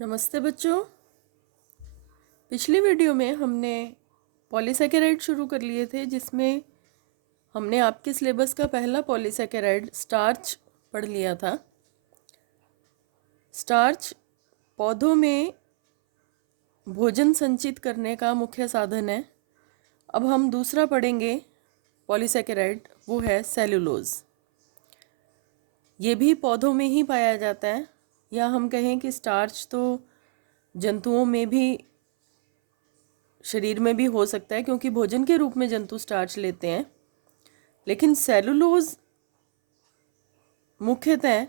नमस्ते बच्चों। पिछली वीडियो में हमने पॉलीसेकेराइड शुरू कर लिए थे, जिसमें हमने आपके सिलेबस का पहला पॉलीसेकेराइड स्टार्च पढ़ लिया था। स्टार्च पौधों में भोजन संचित करने का मुख्य साधन है। अब हम दूसरा पढ़ेंगे पॉलीसेकेराइड, वो है सेलुलोज। ये भी पौधों में ही पाया जाता है, या हम कहें कि स्टार्च तो जंतुओं में भी, शरीर में भी हो सकता है, क्योंकि भोजन के रूप में जंतु स्टार्च लेते हैं। लेकिन सेलुलोज मुख्यतः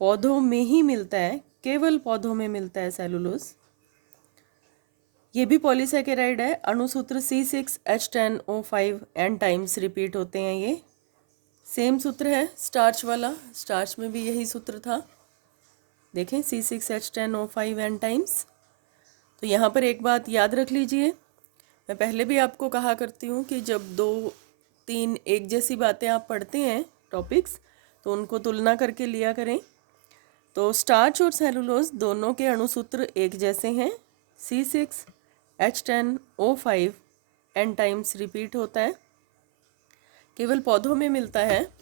पौधों में ही मिलता है, केवल पौधों में मिलता है सेलुलोज। ये भी पॉलीसेकेराइड है। अणुसूत्र C6H10O5 n टाइम्स रिपीट होते हैं। ये सेम सूत्र है स्टार्च वाला, स्टार्च में भी यही सूत्र था। देखें, C6H10O5 n टाइम्स। तो यहाँ पर एक बात याद रख लीजिए, मैं पहले भी आपको कहा करती हूँ कि जब 2-3 एक जैसी बातें आप पढ़ते हैं टॉपिक्स, तो उनको तुलना करके लिया करें। तो स्टार्च और सेलुलोज दोनों के अणुसूत्र एक जैसे हैं। C6H10O5 n टाइम्स रिपीट होता है, केवल पौधों में मिलता है।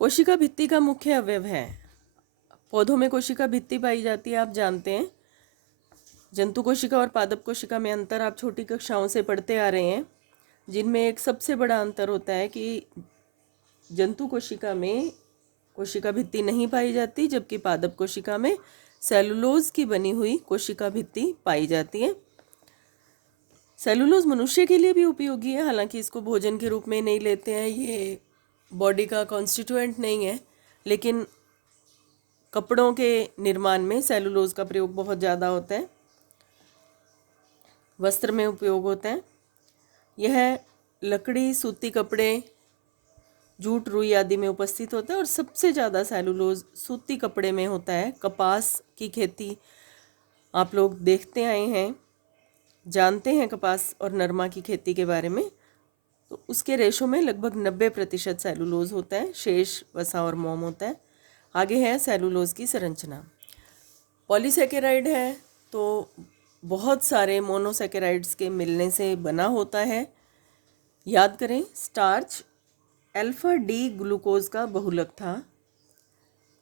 कोशिका भित्ति का मुख्य अवयव है। पौधों में कोशिका भित्ति पाई जाती है, आप जानते हैं। जंतु कोशिका और पादप कोशिका में अंतर आप छोटी कक्षाओं से पढ़ते आ रहे हैं, जिनमें एक सबसे बड़ा अंतर होता है कि जंतु कोशिका में कोशिका भित्ति नहीं पाई जाती, जबकि पादप कोशिका में सेलुलोज की बनी हुई कोशिका भित्ति पाई जाती है। सेलुलोज मनुष्य के लिए भी उपयोगी है, हालांकि इसको भोजन के रूप में नहीं लेते हैं, ये बॉडी का कॉन्स्टिट्यूएंट नहीं है। लेकिन कपड़ों के निर्माण में सेलुलोज का प्रयोग बहुत ज़्यादा होता है, वस्त्र में उपयोग होता है। यह लकड़ी, सूती कपड़े, जूट, रुई आदि में उपस्थित होता है, और सबसे ज़्यादा सेलुलोज सूती कपड़े में होता है। कपास की खेती आप लोग देखते आए हैं, जानते हैं कपास और नरमा की खेती के बारे में। तो उसके रेशों में लगभग 90% सेलुलोज होता है, शेष वसा और मोम होता है। आगे है सेलुलोज की संरचना। पॉलीसेकेराइड है तो बहुत सारे मोनोसेकेराइड्स के मिलने से बना होता है। याद करें, स्टार्च अल्फा डी ग्लूकोज का बहुलक था,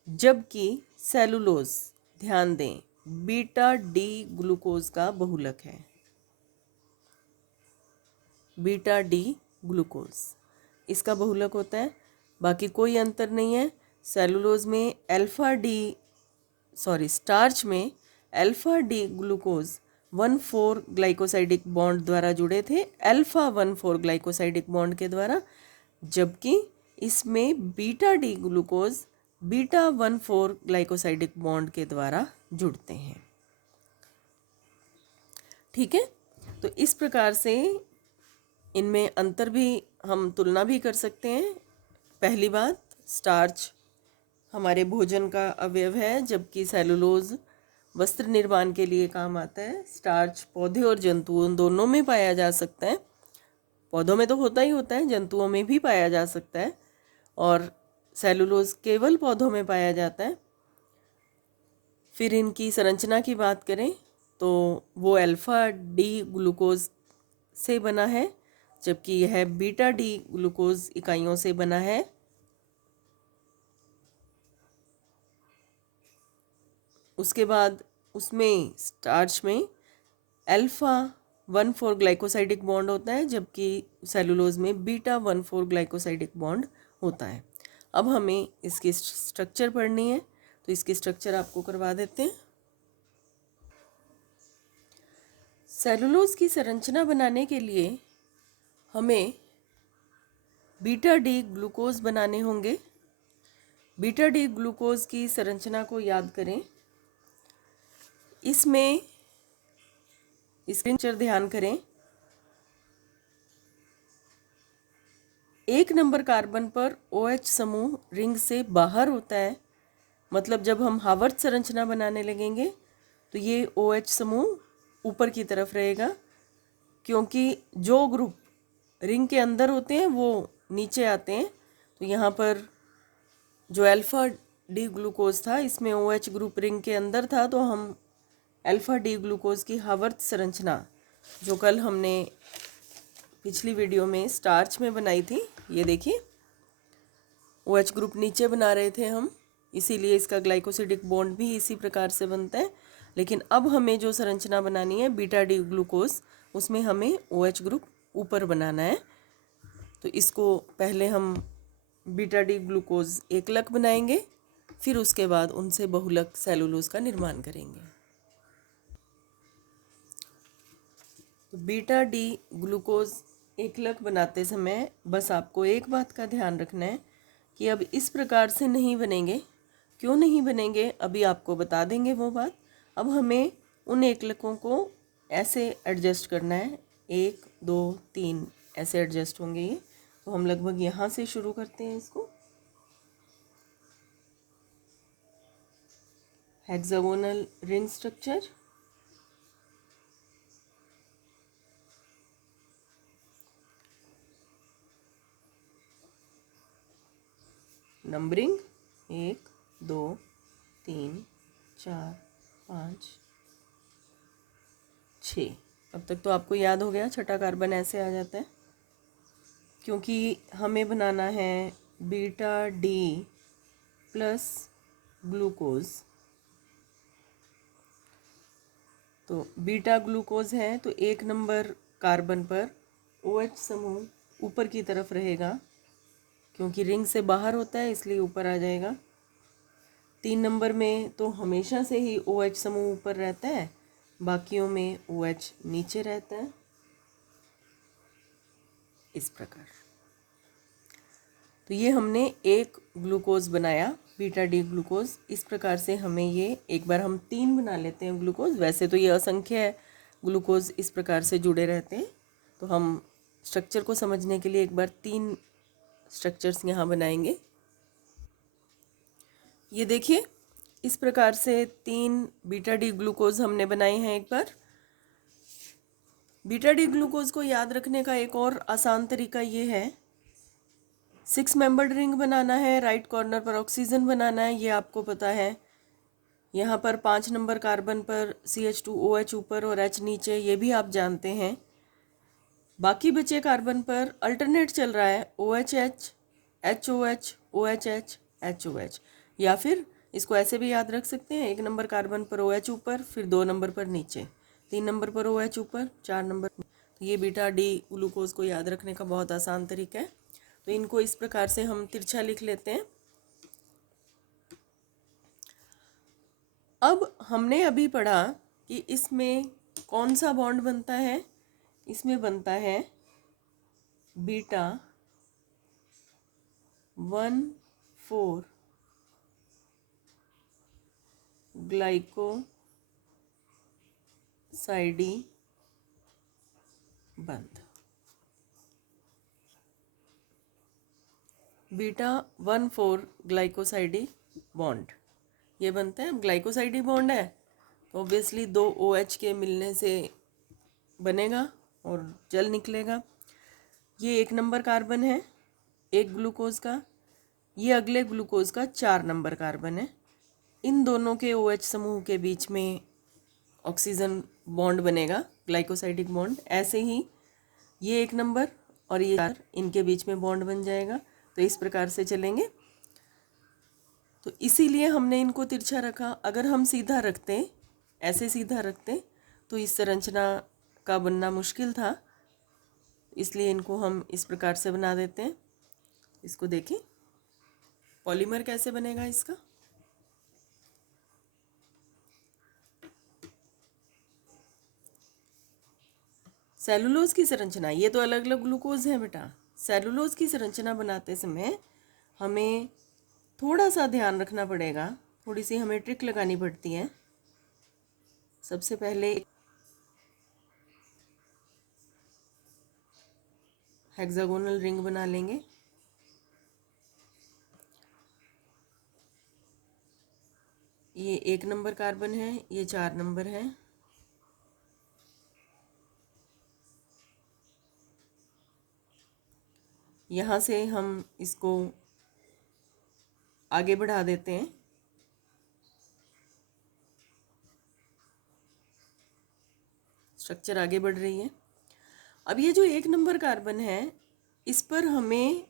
जबकि सेलुलोज, ध्यान दें, बीटा डी ग्लूकोज का बहुलक है। बीटा डी ग्लूकोज इसका बहुलक होता है, बाकी कोई अंतर नहीं है। सेलुलोज में स्टार्च में alpha D glucose 1,4 glycosidic bond द्वारा जुड़े थे, अल्फा 1,4 ग्लाइकोसाइडिक बॉन्ड के द्वारा, जबकि इसमें beta D glucose beta 1,4 glycosidic bond के द्वारा जुड़ते हैं। ठीक है, तो इस प्रकार से इनमें अंतर भी हम तुलना भी कर सकते हैं। पहली बात, स्टार्च हमारे भोजन का अवयव है, जबकि सेलुलोज वस्त्र निर्माण के लिए काम आता है। स्टार्च पौधे और जंतुओं दोनों में पाया जा सकता है। पौधों में तो होता ही होता है, जंतुओं में भी पाया जा सकता है, और सेलुलोज केवल पौधों में पाया जाता है। फिर इनकी संरचना की बात करें तो वो अल्फा डी ग्लूकोज से बना है, जबकि यह बीटा डी ग्लूकोज इकाइयों से बना है। उसके बाद उसमें स्टार्च में अल्फा 1,4 ग्लाइकोसाइडिक बॉन्ड होता है, जबकि सेलुलोज में बीटा 1,4 ग्लाइकोसाइडिक बॉन्ड होता है। अब हमें इसकी स्ट्रक्चर पढ़नी है, तो इसकी स्ट्रक्चर आपको करवा देते हैं। सेलुलोज की संरचना बनाने के लिए हमें बीटा डी ग्लूकोज बनाने होंगे। बीटा डी ग्लूकोज की संरचना को याद करें। इसमें स्ट्रक्चर ध्यान करें। 1 नंबर कार्बन पर OH समूह रिंग से बाहर होता है, मतलब जब हम हावर्त संरचना बनाने लगेंगे तो ये OH समूह ऊपर की तरफ रहेगा, क्योंकि जो ग्रुप रिंग के अंदर होते हैं वो नीचे आते हैं। तो यहाँ पर जो अल्फ़ा डी ग्लूकोज था इसमें OH ग्रुप रिंग के अंदर था, तो हम अल्फ़ा डी ग्लूकोज की हावर्त संरचना जो कल हमने पिछली वीडियो में स्टार्च में बनाई थी, ये देखिए OH ग्रुप नीचे बना रहे थे हम, इसीलिए इसका ग्लाइकोसिडिक बॉन्ड भी इसी प्रकार से बनता है। लेकिन अब हमें जो संरचना बनानी है बीटा डी ग्लूकोज, उसमें हमें OH ग्रुप ऊपर बनाना है। तो इसको पहले हम बीटा डी ग्लूकोज एकलक बनाएंगे, फिर उसके बाद उनसे बहुलक सेलुलोज का निर्माण करेंगे। तो बीटा डी ग्लूकोज एकलक बनाते समय बस आपको एक बात का ध्यान रखना है कि अब इस प्रकार से नहीं बनेंगे। क्यों नहीं बनेंगे अभी आपको बता देंगे वो बात। अब हमें उन एकलकों को ऐसे एडजस्ट करना है, 1 2 3 ऐसे एडजस्ट होंगे ये। तो हम लगभग यहाँ से शुरू करते हैं इसको। Hexagonal ring structure, numbering 1 2 3 4 5 6। अब तक तो आपको याद हो गया, छठा कार्बन ऐसे आ जाता है क्योंकि हमें बनाना है बीटा डी प्लस ग्लूकोज। तो बीटा ग्लूकोज है तो 1 नंबर कार्बन पर OH समूह ऊपर की तरफ रहेगा, क्योंकि रिंग से बाहर होता है इसलिए ऊपर आ जाएगा। 3 नंबर में तो हमेशा से ही OH समूह ऊपर रहता है, बाकियों में OH नीचे रहता है, इस प्रकार। तो ये हमने एक ग्लूकोज बनाया बीटा डी ग्लूकोज। इस प्रकार से हमें ये, एक बार हम 3 बना लेते हैं ग्लूकोज। वैसे तो ये असंख्य ग्लूकोज इस प्रकार से जुड़े रहते हैं, तो हम स्ट्रक्चर को समझने के लिए एक बार 3 स्ट्रक्चर्स यहाँ बनाएंगे। ये देखिए इस प्रकार से 3 बीटा डी ग्लूकोज हमने बनाए हैं एक बार। बीटा डी ग्लूकोज को याद रखने का एक और आसान तरीका ये है, 6 मेंबर्ड रिंग बनाना है, राइट कॉर्नर पर ऑक्सीजन बनाना है, ये आपको पता है। यहाँ पर 5 नंबर कार्बन पर CH2OH ऊपर और H नीचे, ये भी आप जानते हैं। बाकी बचे कार्बन पर अल्टरनेट चल रहा है OHH HOH OHH HOH, या फिर इसको ऐसे भी याद रख सकते हैं, 1 नंबर कार्बन पर OH ऊपर, फिर 2 नंबर पर नीचे, 3 नंबर पर OH ऊपर, 4 नंबर। तो ये बीटा डी ग्लूकोज को याद रखने का बहुत आसान तरीका है। तो इनको इस प्रकार से हम तिरछा लिख लेते हैं। अब हमने अभी पढ़ा कि इसमें कौन सा बॉन्ड बनता है। इसमें बनता है बीटा 1,4 ग्लाइकोसाइडी बंध। बीटा 1,4 ग्लाइकोसाइडी बॉन्ड ये बनता है। ग्लाइकोसाइडी बॉन्ड है तो ऑब्वियसली 2 OH के मिलने से बनेगा और जल निकलेगा। ये 1 नंबर कार्बन है एक ग्लूकोज का, ये अगले ग्लूकोज का 4 नंबर कार्बन है। इन दोनों के OH समूह के बीच में ऑक्सीजन बॉन्ड बनेगा, ग्लाइकोसाइडिक बॉन्ड। ऐसे ही ये 1 नंबर और ये 4, इनके बीच में बॉन्ड बन जाएगा। तो इस प्रकार से चलेंगे। तो इसीलिए हमने इनको तिरछा रखा। अगर हम सीधा रखते, ऐसे सीधा रखते, तो इस संरचना का बनना मुश्किल था, इसलिए इनको हम इस प्रकार से बना देते हैं। इसको देखें पॉलीमर कैसे बनेगा इसका। सेलुलोज की संरचना, ये तो अलग अलग ग्लूकोज हैं बेटा। सेलुलोज की संरचना बनाते समय हमें थोड़ा सा ध्यान रखना पड़ेगा, थोड़ी सी हमें ट्रिक लगानी पड़ती है। सबसे पहले हेक्सागोनल रिंग बना लेंगे। ये 1 नंबर कार्बन है, ये 4 नंबर है। यहाँ से हम इसको आगे बढ़ा देते हैं। स्ट्रक्चर आगे बढ़ रही है। अब ये जो 1 नंबर कार्बन है, इस पर हमें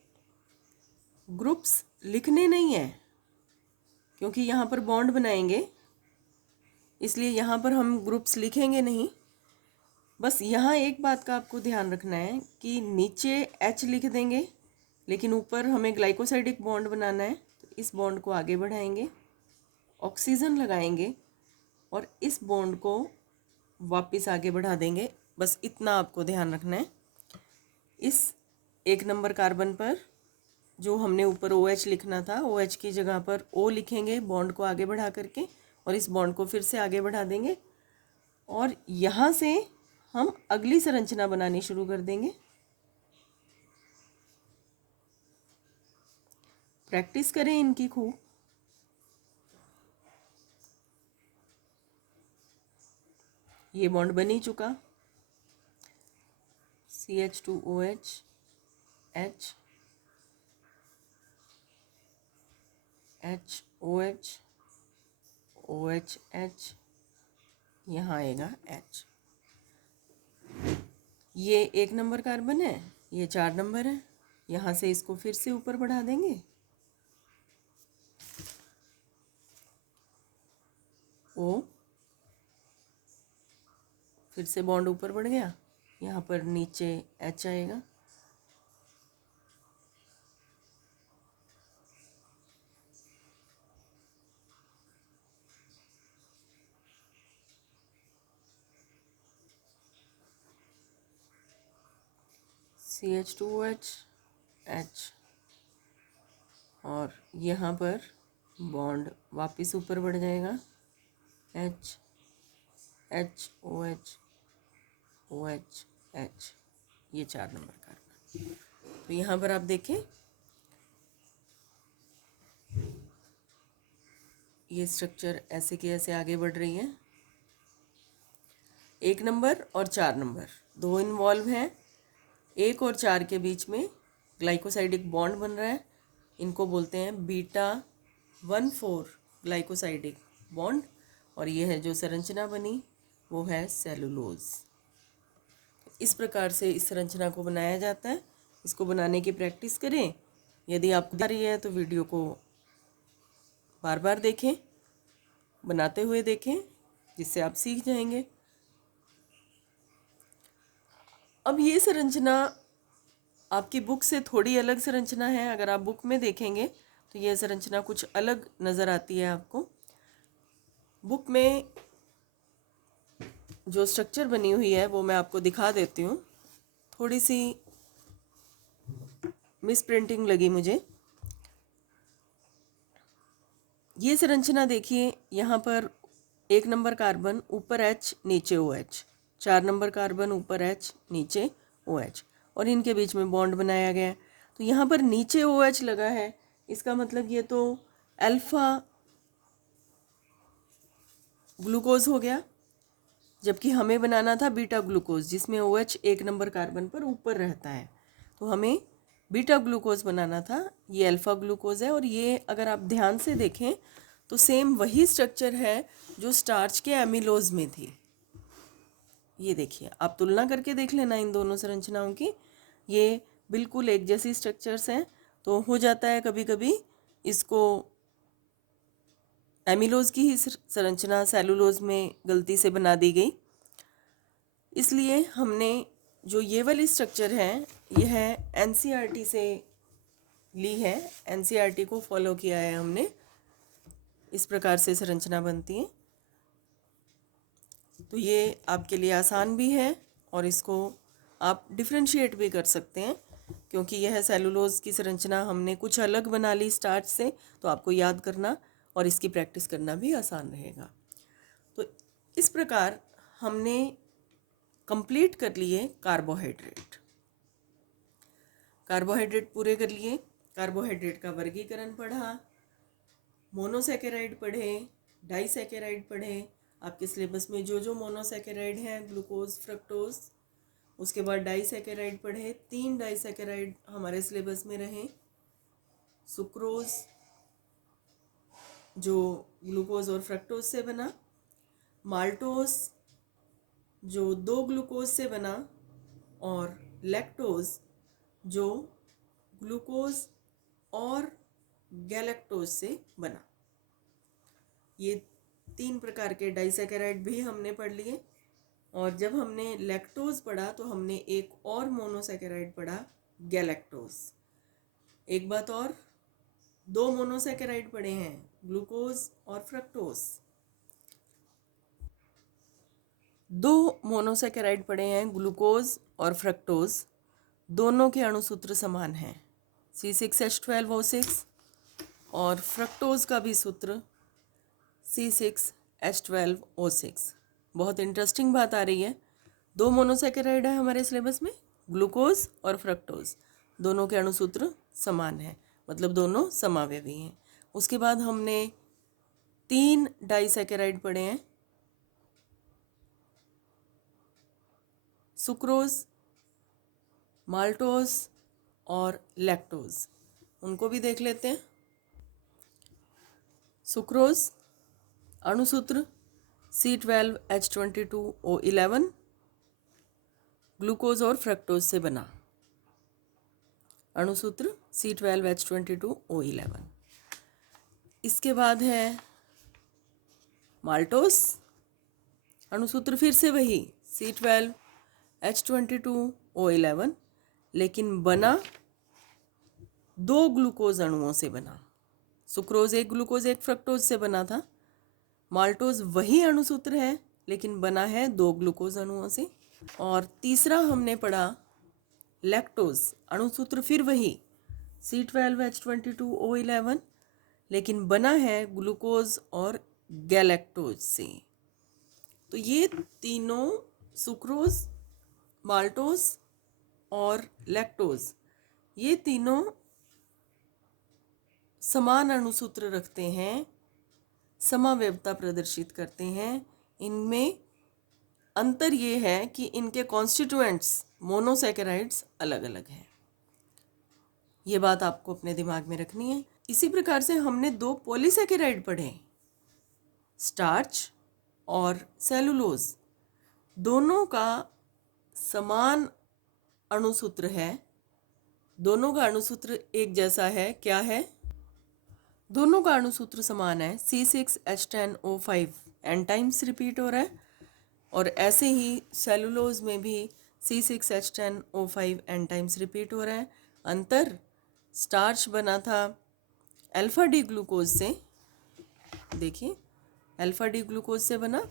ग्रुप्स लिखने नहीं है, क्योंकि यहाँ पर बॉन्ड बनाएंगे, इसलिए यहाँ पर हम ग्रुप्स लिखेंगे नहीं। बस यहाँ एक बात का आपको ध्यान रखना है कि नीचे H लिख देंगे, लेकिन ऊपर हमें ग्लाइकोसाइडिक बॉन्ड बनाना है, तो इस बॉन्ड को आगे बढ़ाएंगे, ऑक्सीजन लगाएंगे और इस बॉन्ड को वापस आगे बढ़ा देंगे। बस इतना आपको ध्यान रखना है। इस 1 नंबर कार्बन पर जो हमने ऊपर OH लिखना था, OH की जगह पर O लिखेंगे बॉन्ड को आगे बढ़ा करके, और इस बॉन्ड को फिर से आगे बढ़ा देंगे और यहाँ से हम अगली संरचना बनानी शुरू कर देंगे। प्रैक्टिस करें इनकी खूब। ये बॉन्ड बन ही चुका, CH2OH H HOH OHH, यहाँ आएगा H। ये 1 नंबर कार्बन है, ये 4 नंबर है, यहाँ से इसको फिर से ऊपर बढ़ा देंगे, O, फिर से बॉन्ड ऊपर बढ़ गया, यहाँ पर नीचे H आएगा, CH2OH H, और यहाँ पर बॉन्ड वापस ऊपर बढ़ जाएगा, H HOH OH H, ये 4 नंबर कार्बन। तो यहाँ पर आप देखें, ये स्ट्रक्चर ऐसे के ऐसे आगे बढ़ रही है। 1 नंबर और 4 नंबर दो इन्वॉल्व हैं, 1 और 4 के बीच में ग्लाइकोसाइडिक बॉन्ड बन रहा है, इनको बोलते हैं β14 ग्लाइकोसाइडिक बॉन्ड, और ये है जो संरचना बनी वो है सेलुलोज। इस प्रकार से इस संरचना को बनाया जाता है। इसको बनाने की प्रैक्टिस करें। यदि आपको आ रही है तो वीडियो को बार बार देखें, बनाते हुए देखें, जिससे आप सीख जाएंगे। अब ये संरचना आपकी बुक से थोड़ी अलग संरचना है। अगर आप बुक में देखेंगे तो यह संरचना कुछ अलग नज़र आती है आपको। बुक में जो स्ट्रक्चर बनी हुई है वो मैं आपको दिखा देती हूँ। थोड़ी सी मिस प्रिंटिंग लगी मुझे। ये संरचना देखिए, यहाँ पर 1 नंबर कार्बन ऊपर H नीचे OH, 4 नंबर कार्बन ऊपर H नीचे OH, और इनके बीच में बॉन्ड बनाया गया है। तो यहाँ पर नीचे OH लगा है, इसका मतलब ये तो अल्फा ग्लूकोज हो गया, जबकि हमें बनाना था बीटा ग्लूकोज, जिसमें OH 1 नंबर कार्बन पर ऊपर रहता है। तो हमें बीटा ग्लूकोज बनाना था, ये अल्फा ग्लूकोज है। और ये अगर आप ध्यान से देखें तो सेम वही स्ट्रक्चर है जो स्टार्च के एमिलोज में थी। ये देखिए, आप तुलना करके देख लेना इन दोनों संरचनाओं की, ये बिल्कुल एक जैसी स्ट्रक्चर्स हैं। तो हो जाता है कभी कभी इसको एमिलोज की ही संरचना सेलुलोज में गलती से बना दी गई, इसलिए हमने जो ये वाली स्ट्रक्चर है यह NCERT से ली है, NCERT को फॉलो किया है हमने। इस प्रकार से संरचना बनती है। तो ये आपके लिए आसान भी है और इसको आप डिफ्रेंशिएट भी कर सकते हैं, क्योंकि यह सेलुलोज की संरचना हमने कुछ अलग बना ली स्टार्च से, तो आपको याद करना और इसकी प्रैक्टिस करना भी आसान रहेगा। तो इस प्रकार हमने कंप्लीट कर लिए कार्बोहाइड्रेट। कार्बोहाइड्रेट पूरे कर लिए। कार्बोहाइड्रेट का वर्गीकरण पढ़ा, मोनोसैकेराइड पढ़े, डाइसैकेराइड पढ़े। आपके सिलेबस में जो जो मोनोसैकेराइड हैं, ग्लूकोज, फ्रक्टोज, उसके बाद डाइसैकेराइड पढ़े। 3 डाइसैकेराइड हमारे सिलेबस में रहे, सुक्रोज, जो ग्लूकोज और फ्रक्टोज से बना, माल्टोज जो 2 ग्लूकोज से बना, और लैक्टोज जो ग्लूकोज और गैलेक्टोज से बना। ये 3 प्रकार के डाइसैकेराइड भी हमने पढ़ लिए। और जब हमने लैक्टोज पढ़ा तो हमने एक और मोनोसैकेराइड पढ़ा, गैलेक्टोज। एक बात और, 2 मोनोसैकेराइड पढ़े हैं, ग्लूकोज और फ्रक्टोज। 2 मोनोसैकेराइड पढ़े हैं, ग्लूकोज और फ्रक्टोज। दोनों के अणुसूत्र समान हैं, C6H12O6, और फ्रक्टोज का भी सूत्र C6H12O6। बहुत इंटरेस्टिंग बात आ रही है, 2 मोनोसैकेराइड है हमारे सिलेबस में, ग्लूकोज और फ्रक्टोज, दोनों के अणुसूत्र समान हैं, मतलब दोनों समावयवी हैं। उसके बाद हमने 3 डाइसैकेराइड पढ़े हैं, सुक्रोज, माल्टोज और लैक्टोज। उनको भी देख लेते हैं। सुक्रोज अणुसूत्र C12H22O11, ग्लूकोज और फ्रक्टोज से बना, अणुसूत्र C12H22O11। इसके बाद है माल्टोस, अणुसूत्र फिर से वही C12H22O11, लेकिन बना 2 ग्लूकोज अणुओं से बना। सुक्रोज एक ग्लूकोज एक फ्रक्टोज से बना था, माल्टोज वही अणुसूत्र है लेकिन बना है 2 ग्लूकोज अणुओं से। और तीसरा हमने पढ़ा लैक्टोज, अणुसूत्र फिर वही C12H22O11, लेकिन बना है ग्लूकोज और गैलेक्टोज से। तो ये तीनों सुक्रोज, माल्टोज और लैक्टोज, ये तीनों समान अणुसूत्र रखते हैं, समावयवता प्रदर्शित करते हैं। इनमें अंतर ये है कि इनके कॉन्स्टिट्यूएंट्स मोनोसैकेराइड्स अलग अलग हैं। ये बात आपको अपने दिमाग में रखनी है। इसी प्रकार से हमने 2 पॉलीसैकेराइड पढ़े, स्टार्च और सेलुलोज। दोनों का समान अणुसूत्र है, दोनों का अणुसूत्र एक जैसा है। क्या है? दोनों का अणुसूत्र समान है, C6H10O5 एन टाइम्स रिपीट हो रहा है, और ऐसे ही सेलुलोज में भी C6H10O5 एन टाइम्स रिपीट हो रहा है। अंतर, स्टार्च बना था अल्फा डी ग्लूकोज से, देखिए अल्फा डी ग्लूकोज से बना,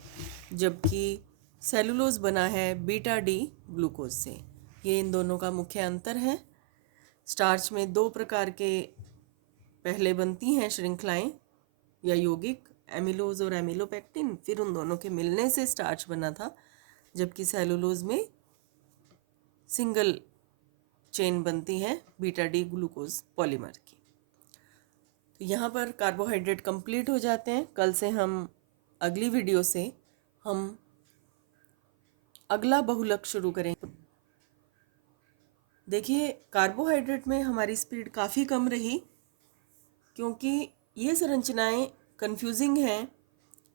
जबकि सेलुलोज बना है बीटा डी ग्लूकोज से। ये इन दोनों का मुख्य अंतर है। स्टार्च में 2 प्रकार के पहले बनती हैं श्रृंखलाएं या यौगिक, एमिलोज और एमिलोपेक्टिन, फिर उन दोनों के मिलने से स्टार्च बना था, जबकि सेलुलोज में सिंगल चेन बनती है बीटा डी ग्लूकोज पॉलीमर की। तो यहाँ पर कार्बोहाइड्रेट कंप्लीट हो जाते हैं। कल से हम अगली वीडियो से हम अगला बहुलक शुरू करेंगे। देखिए कार्बोहाइड्रेट में हमारी स्पीड काफ़ी कम रही, क्योंकि ये संरचनाएं कंफ्यूजिंग हैं,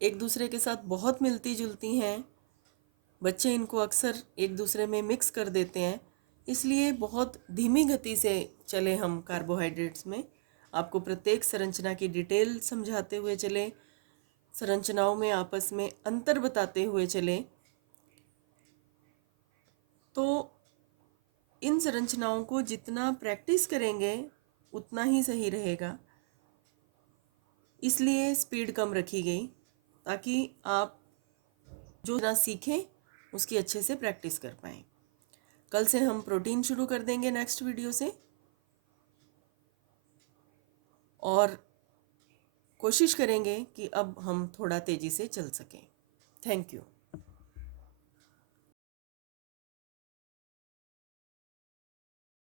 एक दूसरे के साथ बहुत मिलती जुलती हैं, बच्चे इनको अक्सर एक दूसरे में मिक्स कर देते हैं, इसलिए बहुत धीमी गति से चले हम कार्बोहाइड्रेट्स में। आपको प्रत्येक संरचना की डिटेल समझाते हुए चले, संरचनाओं में आपस में अंतर बताते हुए चले, तो इन संरचनाओं को जितना प्रैक्टिस करेंगे उतना ही सही रहेगा। इसलिए स्पीड कम रखी गई, ताकि आप जो ना सीखें उसकी अच्छे से प्रैक्टिस कर पाएँ। कल से हम प्रोटीन शुरू कर देंगे नेक्स्ट वीडियो से, और कोशिश करेंगे कि अब हम थोड़ा तेज़ी से चल सकें। Thank you.